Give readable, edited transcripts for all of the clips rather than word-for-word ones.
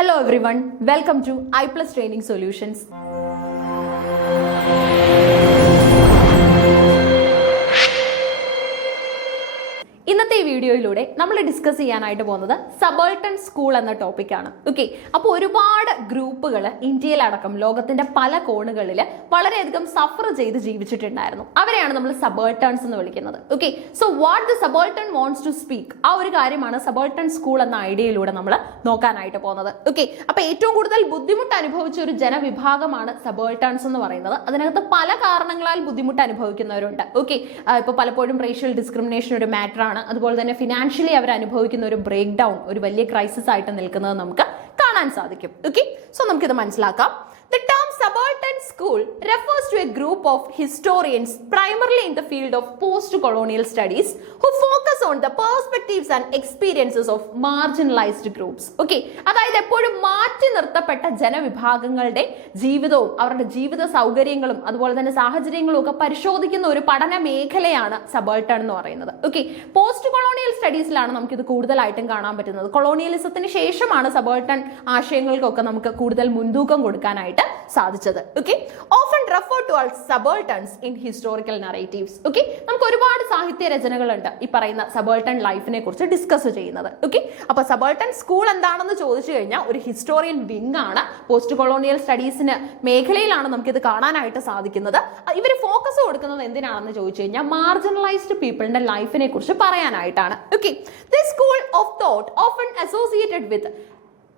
Hello everyone, welcome to I+ Training Solutions. ഇന്നത്തെ ഈ വീഡിയോയിലൂടെ നമ്മൾ ഡിസ്കസ് ചെയ്യാനായിട്ട് പോകുന്നത് സബാൾട്ടൺ സ്കൂൾ എന്ന ടോപ്പിക്കാണ്. ഓക്കെ, അപ്പോൾ ഒരുപാട് ഗ്രൂപ്പുകൾ ഇന്ത്യയിലടക്കം ലോകത്തിന്റെ പല കോണുകളിൽ വളരെയധികം സഫർ ചെയ്ത് ജീവിച്ചിട്ടുണ്ടായിരുന്നു. അവരെയാണ് നമ്മൾ സബാൾട്ടൺസ് എന്ന് വിളിക്കുന്നത്. Okay, so what the subaltern wants to speak, ആ ഒരു കാര്യമാണ് സബാൾട്ടൺ സ്കൂൾ എന്ന ഐഡിയയിലൂടെ നമ്മൾ നോക്കാനായിട്ട് പോകുന്നത്. ഓക്കെ, അപ്പോൾ ഏറ്റവും കൂടുതൽ ബുദ്ധിമുട്ട് അനുഭവിച്ച ഒരു ജനവിഭാഗമാണ് സബാൾട്ടൺസ് എന്ന് പറയുന്നത്. അതിനകത്ത് പല കാരണങ്ങളാൽ ബുദ്ധിമുട്ട് അനുഭവിക്കുന്നവരുണ്ട്. ഓക്കെ, ഇപ്പോൾ പലപ്പോഴും റേഷ്യൽ ഡിസ്ക്രിമിനേഷൻ ഒരു മാറ്റർ ആണ്. അതുപോലെ തന്നെ ഫിനാൻഷ്യലി അവർ അനുഭവിക്കുന്ന ഒരു ബ്രേക്ക് ഡൗൺ, ഒരു വലിയ ക്രൈസിസ് ആയിട്ട് നിൽക്കുന്നത് നമുക്ക് കാണാൻ സാധിക്കും. ഓക്കെ, സോ നമുക്കിത് മനസ്സിലാക്കാം. The term subaltern school refers to a group of historians primarily in the field of post-colonial studies who focus on the perspectives and experiences of marginalized groups. Okay, അതായത് എപ്പോഴും മാറ്റി നിർത്തപ്പെട്ട ജനവിഭാഗങ്ങളുടെ ജീവിതവും അവരുടെ ജീവിത സൗകര്യങ്ങളും അതുപോലെ തന്നെ സാഹചര്യങ്ങളും ഒക്കെ പരിശോധിക്കുന്ന ഒരു പഠന മേഖലയാണ് സബാൾട്ടൺ എന്ന് പറയുന്നത്. ഓക്കെ, പോസ്റ്റ് കൊളോണിയൽ സ്റ്റഡീസിലാണ് നമുക്കിത് കൂടുതലായിട്ടും കാണാൻ പറ്റുന്നത്. കൊളോണിയലിസത്തിന് ശേഷമാണ് സബാൾട്ടൺ ആശയങ്ങൾക്കൊക്കെ നമുക്ക് കൂടുതൽ മുൻതൂക്കം കൊടുക്കാനായിട്ട് സാധിച്ചത്. Okay, often refer to as subalterns in historical narratives. Okay, നമുക്ക് ഒരുപാട് സാഹിത്യ രചനകളുണ്ട് ഈ പറയുന്ന സബാൾട്ടൺ ലൈഫിനെ കുറിച്ച് ഡിസ്കസ് ചെയ്യുന്നത്. ഓക്കെ, അപ്പൊ സബാൾട്ടൺ സ്കൂൾ എന്താണെന്ന് ചോദിച്ചു കഴിഞ്ഞാൽ ഒരു ഹിസ്റ്റോറിയൻ വിങ് ആണ്. പോസ്റ്റ് കൊളോണിയൽ സ്റ്റഡീസിന് മേഖലയിലാണ് നമുക്കിത് കാണാനായിട്ട് സാധിക്കുന്നത്. ഇവർ ഫോക്കസ് കൊടുക്കുന്നത് എന്തിനാണെന്ന് ചോദിച്ചു കഴിഞ്ഞാൽ മാർജിനലൈസ്ഡ് പീപ്പിളിന്റെ ലൈഫിനെ കുറിച്ച് പറയാനായിട്ടാണ്. Okay, this school of thought often associated with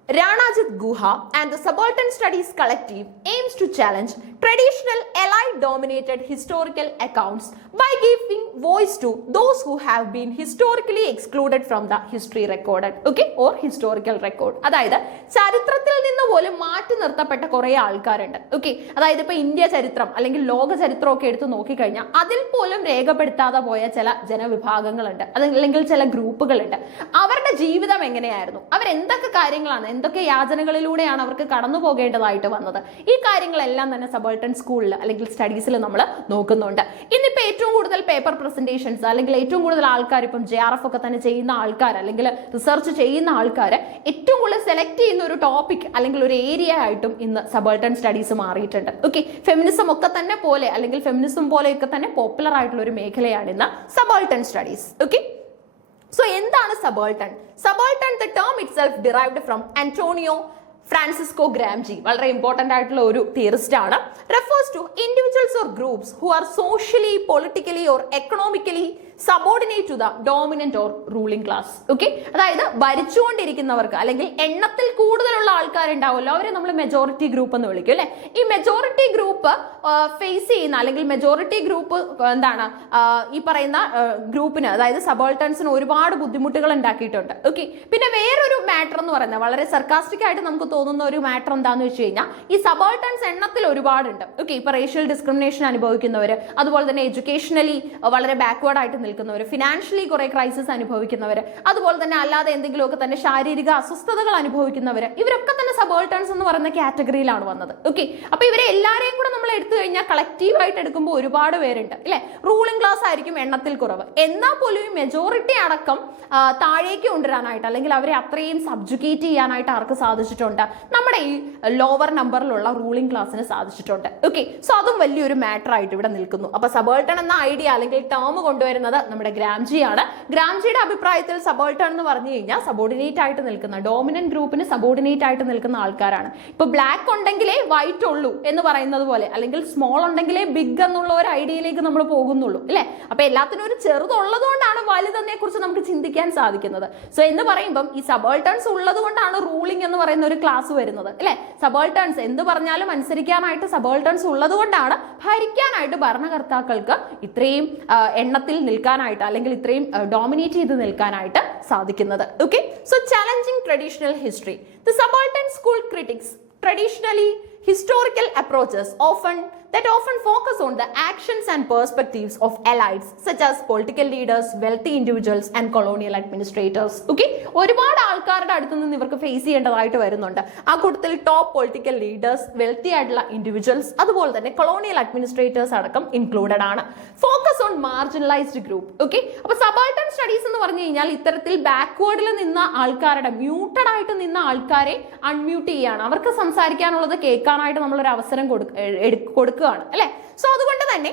Ranajit Guha and the Subaltern Studies Collective aims to challenge traditional elite-dominated historical accounts by giving voice to those who have been historically excluded from the history recorded. Okay, or historical record. അതായത് ചരിത്രത്തിൽ നിന്ന് പോലും മാറ്റി നിർത്തപ്പെട്ട കുറെ ആൾക്കാരുണ്ട്. Okay, അതായത് ഇപ്പൊ India ചരിത്രം അല്ലെങ്കിൽ ലോക ചരിത്രം ഒക്കെ എടുത്ത് നോക്കിക്കഴിഞ്ഞാൽ അതിൽ പോലും രേഖപ്പെടുത്താതെ പോയ ചില ജനവിഭാഗങ്ങളുണ്ട്, അതല്ലെങ്കിൽ ചില ഗ്രൂപ്പുകളുണ്ട്. അവരുടെ ജീവിതം എങ്ങനെയായിരുന്നു, അവരെന്തൊക്കെ കാര്യങ്ങളാണ്, എന്തൊക്കെ യാതനകളിലൂടെയാണ് അവർക്ക് കടന്നു പോകേണ്ടതായിട്ട് വന്നത്, ഈ കാര്യങ്ങളെല്ലാം തന്നെ സബാൾട്ടൺ സ്കൂളിൽ അല്ലെങ്കിൽ സ്റ്റഡീസിൽ നമ്മൾ നോക്കുന്നുണ്ട്. ഇന്നിപ്പോ ഏറ്റവും കൂടുതൽ പേപ്പർ പ്രസന്റേഷൻസ് അല്ലെങ്കിൽ ഏറ്റവും കൂടുതൽ ആൾക്കാർ ഇപ്പം JRF ഒക്കെ തന്നെ ചെയ്യുന്ന ആൾക്കാർ അല്ലെങ്കിൽ റിസർച്ച് ചെയ്യുന്ന ആൾക്കാർ ഏറ്റവും കൂടുതൽ സെലക്ട് ചെയ്യുന്ന ഒരു ടോപ്പിക് അല്ലെങ്കിൽ ഒരു ഏരിയ ആയിട്ടും ഇന്ന് സബാൾട്ടൺ സ്റ്റഡീസ് മാറിയിട്ടുണ്ട്. ഓക്കെ, ഫെമിനിസം ഒക്കെ തന്നെ പോലെ അല്ലെങ്കിൽ ഫെമിനിസം പോലെയൊക്കെ തന്നെ പോപ്പുലർ ആയിട്ടുള്ള ഒരു മേഖലയാണ് ഇന്ന് സബാൾട്ടൺ സ്റ്റഡീസ്. ഓക്കെ, so എന്താണ് subaltern? Subaltern, the term itself derived from Antonio Francisco Gramsci, വളരെ ഇമ്പോർട്ടന്റ് ആയിട്ടുള്ള ഒരു തിയറിസ്റ്റ് ആണ്. refers to individuals or groups who are socially, politically or economically subordinate to the dominant or ruling class. Okay, അതായത് ഭരിച്ചുകൊണ്ടിരിക്കുന്നവർക്ക് അല്ലെങ്കിൽ എണ്ണത്തിൽ കൂടുതലുള്ള ആൾക്കാരുണ്ടാവുമല്ലോ, അവരെ നമ്മൾ മെജോറിറ്റി ഗ്രൂപ്പ് എന്ന് വിളിക്കും അല്ലെ. ഈ മെജോറിറ്റി ഗ്രൂപ്പ് ഫേസ് ചെയ്യുന്ന അല്ലെങ്കിൽ മെജോറിറ്റി ഗ്രൂപ്പ് എന്താണ് ഈ പറയുന്ന ഗ്രൂപ്പിന് അതായത് സബാൾട്ടൺസിന് ഒരുപാട് ബുദ്ധിമുട്ടുകൾ ഉണ്ടാക്കിയിട്ടുണ്ട്. ഓക്കെ, പിന്നെ വേറൊരു മാറ്റർ എന്ന് പറയുന്നത് വളരെ സർക്കാസ്റ്റിക് ആയിട്ട് നമുക്ക് തോന്നുന്ന ഒരു മാറ്റർ എന്താണെന്ന് വെച്ച് കഴിഞ്ഞാൽ ഈ സബാൾട്ടൺസ് എണ്ണത്തിൽ ഒരുപാടുണ്ട്. ഓക്കെ, ഇപ്പൊ റേഷ്യൽ ഡിസ്ക്രിമിനേഷൻ അനുഭവിക്കുന്നവർ, അതുപോലെ തന്നെ എഡ്യൂക്കേഷണലി വളരെ ബാക്ക്വേർഡ് ആയിട്ട് നിൽക്കുന്നവർ, ഫിനാൻഷ്യലി കുറെ ക്രൈസിസ് അനുഭവിക്കുന്നവർ, അതുപോലെ തന്നെ അല്ലാതെ എന്തെങ്കിലുമൊക്കെ തന്നെ ശാരീരിക അസ്വസ്ഥതകൾ അനുഭവിക്കുന്നവർ, ഇവരൊക്കെ തന്നെ സബാൾട്ടൺസ് എന്ന് പറയുന്ന കാറ്റഗറിയിലാണ് വന്നത്. ഓക്കെ, അപ്പൊ ഇവരെ എല്ലാവരെയും കൂടെ നമ്മൾ എടുത്തു കഴിഞ്ഞാൽ കളക്റ്റീവ് ആയിട്ട് എടുക്കുമ്പോൾ ഒരുപാട് പേരുണ്ട് അല്ലെ. റൂളിംഗ് ക്ലാസ് ആയിരിക്കും എണ്ണത്തിൽ കുറവ്, എന്നാൽ പോലും മെജോറിറ്റി അടക്കം താഴേക്ക് കൊണ്ടുവരാനായിട്ട് അല്ലെങ്കിൽ അവരെ അത്രയും സബ്ജുഗേറ്റ് ചെയ്യാനായിട്ട് ആർക്ക് സാധിച്ചിട്ടുണ്ട്? നമ്മുടെ ഈ ലോവർ നമ്പറിലുള്ള റൂളിംഗ് ക്ലാസ്സിന് സാധിച്ചിട്ടുണ്ട്. ഓക്കെ, സോ അതും വലിയൊരു മാറ്റർ ആയിട്ട് ഇവിടെ നിൽക്കുന്നു. അപ്പൊ സബാൾട്ടൺ എന്ന ഐഡിയ അല്ലെങ്കിൽ ടേം കൊണ്ടുവരുന്നത് നമ്മുടെ ഗ്രാംജിയാണ്. ഗ്രാംജിയുടെ അഭിപ്രായത്തിൽ സബാൾട്ടൺ എന്ന് പറഞ്ഞു കഴിഞ്ഞാൽ സബോർഡിനേറ്റ് ആയിട്ട് നിൽക്കുന്ന, ഡോമിനന്റ് ഗ്രൂപ്പിന് സബോർഡിനേറ്റ് ആയിട്ട് നിൽക്കുന്ന ആൾക്കാരാണ്. ഇപ്പൊ ബ്ലാക്ക് ഉണ്ടെങ്കിലേ വൈറ്റ് ഉള്ളൂ എന്ന് പറയുന്നത് പോലെ അല്ലെങ്കിൽ സ്മോൾ ഉണ്ടെങ്കിലേ ബിഗ് എന്നുള്ള ഒരു ഐഡിയയിലേക്ക് നമ്മൾ പോകുന്നുള്ളൂ അല്ലെ. അപ്പൊ എല്ലാത്തിനും ഒരു ചെറുതുള്ളത് കൊണ്ടാണ് വലുതെന്നെ കുറിച്ച് നമുക്ക് ചിന്തിക്കാൻ സാധിക്കുന്നത്. സോ എന്ന് പറയുമ്പം ഈ സബാൾട്ടൺസ് ഉള്ളത് കൊണ്ടാണ് റൂളിംഗ് എന്ന് പറയുന്ന ഒരു ക്ലാസ് വരുന്നത് അല്ലെ. സബാൾട്ടൺസ് എന്ത് പറഞ്ഞാലും അനുസരിക്കാനായിട്ട് സബാൾട്ടൺസ് ഉള്ളത് കൊണ്ടാണ് ഭരിക്കാനായിട്ട് ഭരണകർത്താക്കൾക്ക് ഇത്രയും എണ്ണത്തിൽ നിൽക്കാനായിട്ട് അല്ലെങ്കിൽ ഇത്രയും ഡോമിനേറ്റ് ചെയ്ത് നിൽക്കാനായിട്ട് സാധിക്കുന്നത്. Okay, so challenging traditional history. The subaltern school critics traditionally historical approaches often focus on the actions and perspectives of elites such as political leaders, wealthy individuals and colonial administrators. Okay, ഒരുപാട് ആൾക്കാരുടെ അടുത്ത് നിന്ന് ഇവർക്ക് face ചെയ്യേണ്ടതായിട്ട് വരുന്നുണ്ട്. ആ കൂട്ടത്തിൽ top political leaders, wealthy ആയിട്ടുള്ള ഇൻഡിവിജ്വൽസ്, അതുപോലെ തന്നെ കൊളോണിയൽ അഡ്മിനിസ്ട്രേറ്റേഴ്സ് അടക്കം ഇൻക്ലൂഡഡ് ആണ്. Focus on marginalised group. Okay, അപ്പൊ സബാൾട്ടൺ സ്റ്റഡീസ് എന്ന് പറഞ്ഞു കഴിഞ്ഞാൽ ഇത്തരത്തിൽ ബാക്ക്വേർഡിൽ നിന്ന ആൾക്കാരുടെ, മ്യൂട്ടഡ് ആയിട്ട് നിന്ന ആൾക്കാരെ അൺമ്യൂട്ട് ചെയ്യാണ്, അവർക്ക് സംസാരിക്കാനുള്ളത് കേൾക്കാനായിട്ട് നമ്മളൊരു അവസരം കൊടുക്കുകയാണ് അല്ലെ. സോ അതുകൊണ്ട് തന്നെ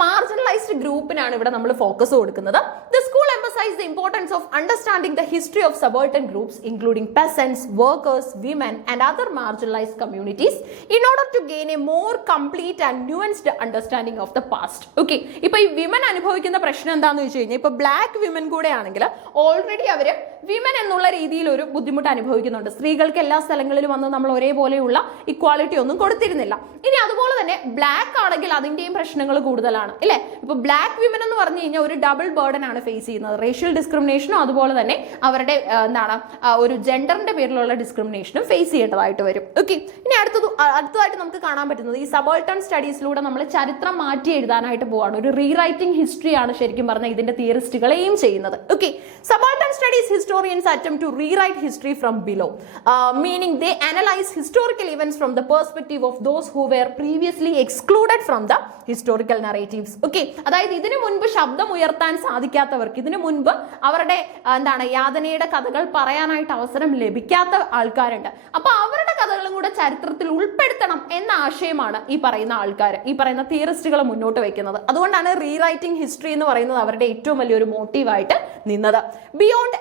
മാർജിനലൈസ്ഡ് ഗ്രൂപ്പിനാണ് ഇവിടെ നമ്മൾ ഫോക്കസ് കൊടുക്കുന്നത്. The school emphasized the importance of understanding the history of subaltern groups including peasants, workers, women and other marginalized communities in order to gain a more complete and nuanced understanding of the past. Okay, ഇപ്പൊ ഈ women അനുഭവിക്കുന്ന പ്രശ്നം എന്താണെന്ന് വെച്ച് കഴിഞ്ഞാൽ ഇപ്പൊ black women കൂടെ ആണെങ്കിൽ ഓൾറെഡി അവര് വിമൻ എന്നുള്ള രീതിയിൽ ഒരു ബുദ്ധിമുട്ട് അനുഭവിക്കുന്നുണ്ട്. സ്ത്രീകൾക്ക് എല്ലാ സ്ഥലങ്ങളിലും വന്ന് നമ്മൾ ഒരേപോലെയുള്ള ഇക്വാളിറ്റി ഒന്നും കൊടുത്തിരുന്നില്ല. ഇനി അതുപോലെ തന്നെ ബ്ലാക്ക് ആണെങ്കിൽ അതിന്റെയും പ്രശ്നങ്ങൾ കൂടുതലാണ് അല്ലെ. ഇപ്പൊ ബ്ലാക്ക് വിമൻ എന്ന് പറഞ്ഞു കഴിഞ്ഞാൽ ഒരു ഡബിൾ ബേർഡൻ ആണ് ഫേസ് ചെയ്യുന്നത്. റേഷ്യൽ ഡിസ്ക്രിമിനേഷനും അതുപോലെ തന്നെ അവരുടെ ഒരു ജെൻഡറിന്റെ പേരിലുള്ള ഡിസ്ക്രിമിനേഷനും ഫേസ് ചെയ്യേണ്ടതായിട്ട് വരും. ഓക്കെ, ഇനി അടുത്തതായിട്ട് നമുക്ക് കാണാൻ പറ്റുന്നത് ഈ സബാൾട്ടൺ സ്റ്റഡീസിലൂടെ നമ്മൾ ചരിത്രം മാറ്റി എഴുതാനായിട്ട് പോവാണ്. ഒരു റീറൈറ്റിംഗ് ഹിസ്റ്ററിയാണ് ശരിക്കും പറഞ്ഞാൽ ഇതിന്റെ തിയറിസ്റ്റുകൾ എയിം ചെയ്യുന്നത്. Okay, subaltern studies historians attempt to rewrite history from below, meaning they analyze historical events from the perspective of those who were previously excluded from the historical narratives. Okay, അതായത് ഇതിനു മുൻപ് ശബ്ദം ഉയർത്താൻ സാധിക്കാത്തവർക്ക്, ഇതിനു മുൻപ് അവരുടെ യാതനയുടെ കഥകൾ പറയാനായിട്ട് അവസരം ലഭിക്കാത്ത ആൾക്കാരുണ്ട്. അപ്പൊ അവരുടെ കഥകളും കൂടെ ചരിത്രത്തിൽ ഉൾപ്പെടുത്തണം എന്ന ആശയമാണ് ഈ പറയുന്ന ആൾക്കാർ, ഈ പറയുന്ന തിയറിസ്റ്റുകൾ മുന്നോട്ട് വെക്കുന്നത്. അതുകൊണ്ടാണ് റീറൈറ്റിംഗ് ഹിസ്റ്ററി എന്ന് പറയുന്നത് അവരുടെ ഏറ്റവും വലിയൊരു മോട്ടീവായിട്ട് നിന്നത്. ബിയോണ്ട്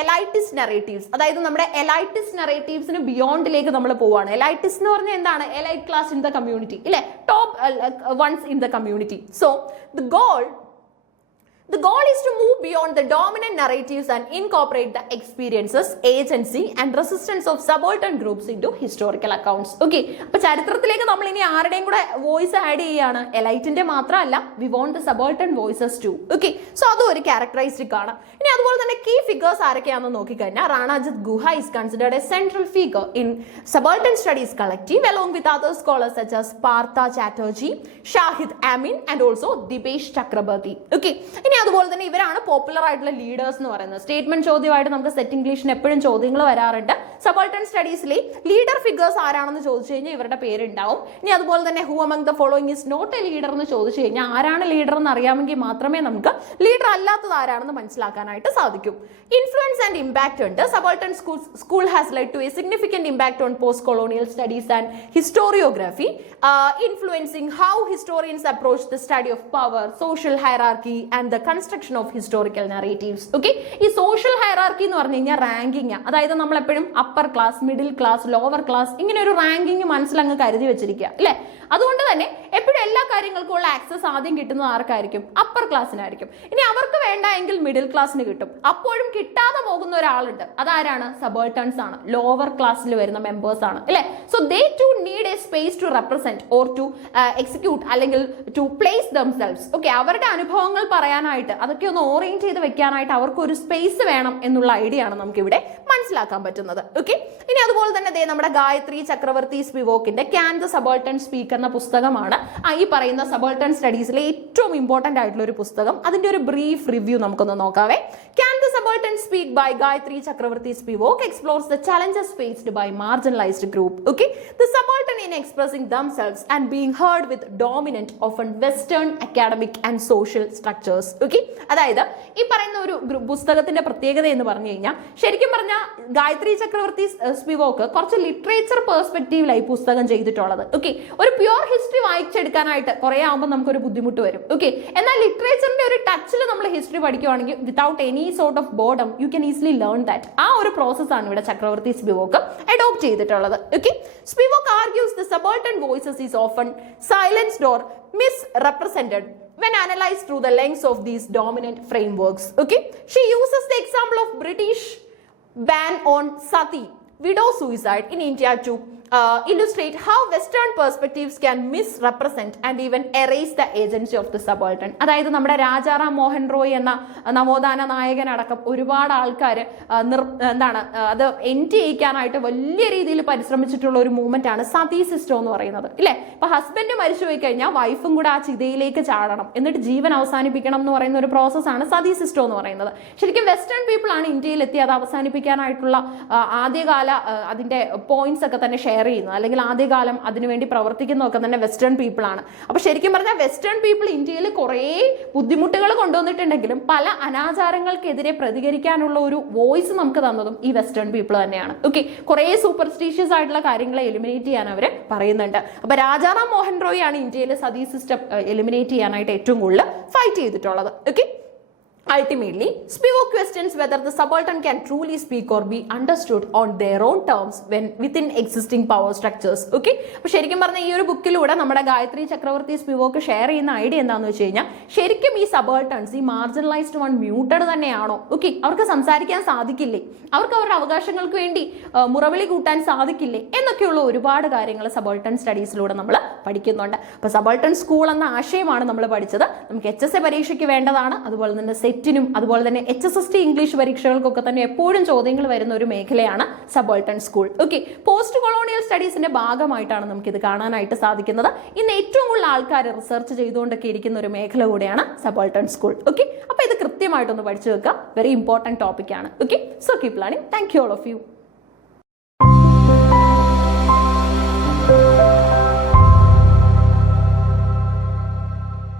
എലൈറ്റിസ്റ്റ് നറേറ്റീവ്സ്, അതായത് നമ്മുടെ എലൈറ്റിസ്റ്റ് നറേറ്റീവ്സിന് ബിയോണ്ടിലേക്ക് നമ്മൾ പോവാണ്. എലൈറ്റിസ്റ്റ് എന്ന് പറഞ്ഞാൽ എന്താണ്? Elite class in the community ഇല്ലേ, top ones in the community. So the goal is to move beyond the dominant narratives and incorporate the experiences, agency and resistance of subaltern groups into historical accounts. Okay, അപ്പോൾ ചരിത്രത്തിലേക്ക് നമ്മൾ ഇനി ആരുടെയും കൂടെ voice add ചെയ്യാണ്, എലൈറ്റിന്റെ മാത്രമല്ല, we want the subaltern voices too. Okay, so അതും ഒരു ക്യാരക്ടറിസ്റ്റിക് ആണ്. ഇനി അതുപോലെ തന്നെ കീ ഫിഗേഴ്സ് ആരൊക്കെയാണെന്ന് നോക്കിക്കഴിഞ്ഞാൽ റാണാജിത് ഗുഹ is considered a central figure in subaltern studies collective along with other scholars such as Partha Chatterjee, Shahid Amin and also Dipesh Chakrabarti. Okay, അതുപോലെ തന്നെ ഇവരാണ് പോപ്പുലർ ആയിട്ടുള്ള ലീഡേഴ്സ് എന്ന് പറയുന്നത്. സ്റ്റേറ്റ്മെന്റ് ചോദ്യമായിട്ട് നമുക്ക് സെറ്റ് ഇംഗ്ലീഷിന് എപ്പോഴും ചോദ്യങ്ങൾ വരാറുണ്ട്. സബാൾട്ടൺ സ്റ്റഡീസിലെ ലീഡർ ഫിഗേഴ്സ് ആരാണെന്ന് ചോദിച്ചു കഴിഞ്ഞാൽ ഇവരുടെ പേരുണ്ടാവും. ഇനി അതുപോലെ തന്നെ who among the following is not a leader എന്ന് ചോദിച്ചു കഴിഞ്ഞാൽ ആരാണ് ലീഡർ എന്ന് അറിയാമെങ്കിൽ മാത്രമേ നമുക്ക് ലീഡർ അല്ലാത്തത് ആരാണെന്ന് മനസ്സിലാക്കാനായിട്ട് സാധിക്കും. ഇൻഫ്ലുവൻസ് ആൻഡ് ഇമ്പാക്ട് ഉണ്ട്. Subaltern school has led to a significant impact on post colonial studies and historiography, influencing how historians approach the study of power, social hierarchy and the construction of historical narratives. Okay, ഈ social hierarchy എന്ന് പറഞ്ഞു കഴിഞ്ഞാൽ ranking, അതായത് നമ്മൾ എപ്പോഴും upper class, middle class, lower class, ഇങ്ങനെ ഒരു ranking മനസ്സിലങ്ങ് കരുതി വെച്ചിരിക്കുക അല്ലെ. അതുകൊണ്ട് തന്നെ എപ്പോഴും എല്ലാ കാര്യങ്ങൾക്കും ഉള്ള ആക്സസ് ആദ്യം കിട്ടുന്നത് ആർക്കായിരിക്കും? അപ്പർ ക്ലാസ്സിനായിരിക്കും. ഇനി അവർക്ക് വേണ്ട എങ്കിൽ മിഡിൽ ക്ലാസ്സിന് കിട്ടും. അപ്പോഴും കിട്ടാതെ പോകുന്ന ഒരാളുണ്ട്, അതാരാണ്? സബാൾട്ടൺസ് ആണ്, ലോവർ ക്ലാസ്സിൽ വരുന്ന മെമ്പേഴ്സ് ആണ് അല്ലെ. So they to need a space to represent or to execute അല്ലെങ്കിൽ ടു പ്ലേസ് ദംസെൽവ്സ്. ഓക്കെ, അവരുടെ അനുഭവങ്ങൾ പറയാനായിട്ട്, അതൊക്കെ ഒന്ന് ഓറിയന്റ് ചെയ്ത് വെക്കാനായിട്ട് അവർക്ക് ഒരു സ്പേസ് വേണം എന്നുള്ള ഐഡിയ ആണ് നമുക്ക് ഇവിടെ മനസ്സിലാക്കാൻ പറ്റുന്നത്. ഓക്കെ, ഇനി അതുപോലെ തന്നെ നമ്മുടെ Gayatri Chakravorty സ്പിവോക്കിന്റെ can the subaltern speak എന്ന പുസ്തകമാണ് ഈ പറയുന്ന സബാൾട്ടൺ സ്റ്റഡീസിലെ ഏറ്റവും ഇമ്പോർട്ടന്റ് ആയിട്ടുള്ള ഒരു പുസ്തകം. അതിന്റെ ഒരു ബ്രീഫ് റിവ്യൂ നമുക്കൊന്ന് നോക്കാവേ. Can the subaltern speak by Gayatri Chakravorty Spivak explores the challenges faced by marginalized group. Okay, the subaltern in expressing themselves and being heard with dominant, often Western academic and social structures. Okay, അതായത് ഈ പറയുന്ന ഒരു പുസ്തകത്തിന്റെ പ്രത്യേകത എന്ന് പറഞ്ഞു കഴിഞ്ഞാൽ ശരിക്കും പറഞ്ഞാൽ ഗായത്രി ചക്രവർത്തി സ്പിവോക്ക് കുറച്ച് ലിറ്ററേച്ചർ പെർസ്പെക്റ്റീവിലായി പുസ്തകം ചെയ്തിട്ടുള്ളത്. ഓക്കെ, ഒരു പ്യുവർ ഹിസ്റ്ററി വായിച്ചെടുക്കാനായിട്ട് കുറെ ആകുമ്പോൾ നമുക്കൊരു ബുദ്ധിമുട്ട് വരും. ഓക്കെ, എന്നാൽ ലിറ്ററേച്ചറിന്റെ ഒരു ടച്ചിൽ നമ്മൾ ഹിസ്റ്ററി പഠിക്കുവാണെങ്കിൽ without any sort of boredom you can easily learn that. ആ ഒരു പ്രോസസ്സാണ് ഇവിടെ ചക്രവർത്തി സ്പിവോക്ക് അഡോപ്റ്റ് ചെയ്തിട്ടുള്ളത്. ഓക്കെ, Spivak argues the subaltern voices is often silenced or misrepresented when analyzed through the lens of these dominant frameworks. Okay, she uses the example of British ban on sati, widow suicide in India to illustrate how Western perspectives can misrepresent and even erase the agency of the subaltern. അതായത് നമ്മുടെ രാജാറാം മോഹൻ റോയ് എന്ന നവോത്ഥാന നായകനടക്കം ഒരുപാട് ആൾക്കാർ എന്താണ് അത് end ചെയ്യിക്കാനായിട്ട് വലിയ രീതിയിൽ പരിശ്രമിച്ചിട്ടുള്ള ഒരു മൂവ്മെന്റ് ആണ് സതി സിസ്റ്റം എന്ന് പറയുന്നത്, ഇല്ലേ? ഇപ്പൊ ഹസ്ബൻഡ് മരിച്ചു പോയി കഴിഞ്ഞാൽ വൈഫും കൂടെ ആ ചിതയിലേക്ക് ചാടണം, എന്നിട്ട് ജീവൻ അവസാനിപ്പിക്കണം എന്ന് പറയുന്ന ഒരു പ്രോസസ്സാണ് സതി സിസ്റ്റം എന്ന് പറയുന്നത്. ശരിക്കും വെസ്റ്റേൺ പീപ്പിൾ ആണ് ഇന്ത്യയിൽ എത്തി അത് അവസാനിപ്പിക്കാനായിട്ടുള്ള ആദ്യകാല അതിന്റെ പോയിന്റ്സ് ഒക്കെ തന്നെ ഷെയർ ചെയ്യുന്നത്, അല്ലെങ്കിൽ ആദ്യകാലം അതിനുവേണ്ടി പ്രവർത്തിക്കുന്നതൊക്കെ തന്നെ വെസ്റ്റേൺ പീപ്പിൾ ആണ്. അപ്പൊ ശരിക്കും പറഞ്ഞാൽ വെസ്റ്റേൺ പീപ്പിൾ ഇന്ത്യയിൽ കുറേ ബുദ്ധിമുട്ടുകൾ കൊണ്ടുവന്നിട്ടുണ്ടെങ്കിലും പല അനാചാരങ്ങൾക്കെതിരെ പ്രതികരിക്കാനുള്ള ഒരു വോയിസ് നമുക്ക് തന്നതും ഈ വെസ്റ്റേൺ പീപ്പിൾ തന്നെയാണ്. ഓക്കെ, കുറേ സൂപ്പർസ്റ്റിഷ്യസ് ആയിട്ടുള്ള കാര്യങ്ങളെ എലിമിനേറ്റ് ചെയ്യാൻ അവർ പറയുന്നുണ്ട്. അപ്പൊ രാജാറാം മോഹൻ റോയ് ആണ് ഇന്ത്യയിൽ സതി സിസ്റ്റം എലിമിനേറ്റ് ചെയ്യാനായിട്ട് ഏറ്റവും കൂടുതൽ ഫൈറ്റ് ചെയ്തിട്ടുള്ളത്. Okay, ultimately, Spivak questions whether the subaltern can truly speak or be understood on their own terms when within existing power structures. Okay, അപ്പോൾ ശരിക്കും പറഞ്ഞാൽ ഈ ഒരു ബുക്കിലൂടെ നമ്മുടെ ഗായത്രി ചക്രവർത്തി സ്പിവോക്ക് ഷെയർ ചെയ്യുന്ന ഐഡിയ എന്താണെന്ന് വെച്ച് കഴിഞ്ഞാൽ ശരിക്കും ഈ സബൾട്ടൺസ്, ഈ മാർജിനലൈസ്ഡ് വൺ മ്യൂട്ടഡ് തന്നെയാണോ? ഓക്കെ, അവർക്ക് സംസാരിക്കാൻ സാധിക്കില്ലേ, അവർക്ക് അവരുടെ അവകാശങ്ങൾക്ക് വേണ്ടി മുറവിളി കൂട്ടാൻ സാധിക്കില്ലേ എന്നൊക്കെയുള്ള ഒരുപാട് കാര്യങ്ങൾ സബൾട്ടൺ സ്റ്റഡീസിലൂടെ നമ്മൾ പഠിക്കുന്നുണ്ട്. അപ്പോൾ സബൾട്ടൺ സ്കൂൾ എന്ന ആശയമാണ് നമ്മൾ പഠിച്ചത്. നമുക്ക് HSA പരീക്ഷയ്ക്ക് വേണ്ടതാണ്, അതുപോലെ തന്നെ സെറ്റിനും അതുപോലെ തന്നെ HSST ഇംഗ്ലീഷ് പരീക്ഷകൾക്കൊക്കെ തന്നെ എപ്പോഴും ചോദ്യങ്ങൾ വരുന്ന ഒരു മേഖലയാണ് സബൾട്ടൺ സ്കൂൾ. ഓക്കെ, പോസ്റ്റ് കൊളോണിയൽ സ്റ്റഡീസിന്റെ ഭാഗമായിട്ടാണ് നമുക്ക് ഇത് കാണാനായിട്ട് സാധിക്കുന്നത്. ഇന്ന് ഏറ്റവും കൂടുതൽ ആൾക്കാർ റിസർച്ച് ചെയ്തുകൊണ്ടൊക്കെ ഇരിക്കുന്ന ഒരു മേഖല കൂടെയാണ് സബൾട്ടൺ സ്കൂൾ. ഓക്കെ, അപ്പൊ ഇത് കൃത്യമായിട്ടൊന്ന് പഠിച്ചു വെക്കുക, വെരി ഇമ്പോർട്ടന്റ് ടോപ്പിക് ആണ്. Okay, so keep learning. Thank you all of U.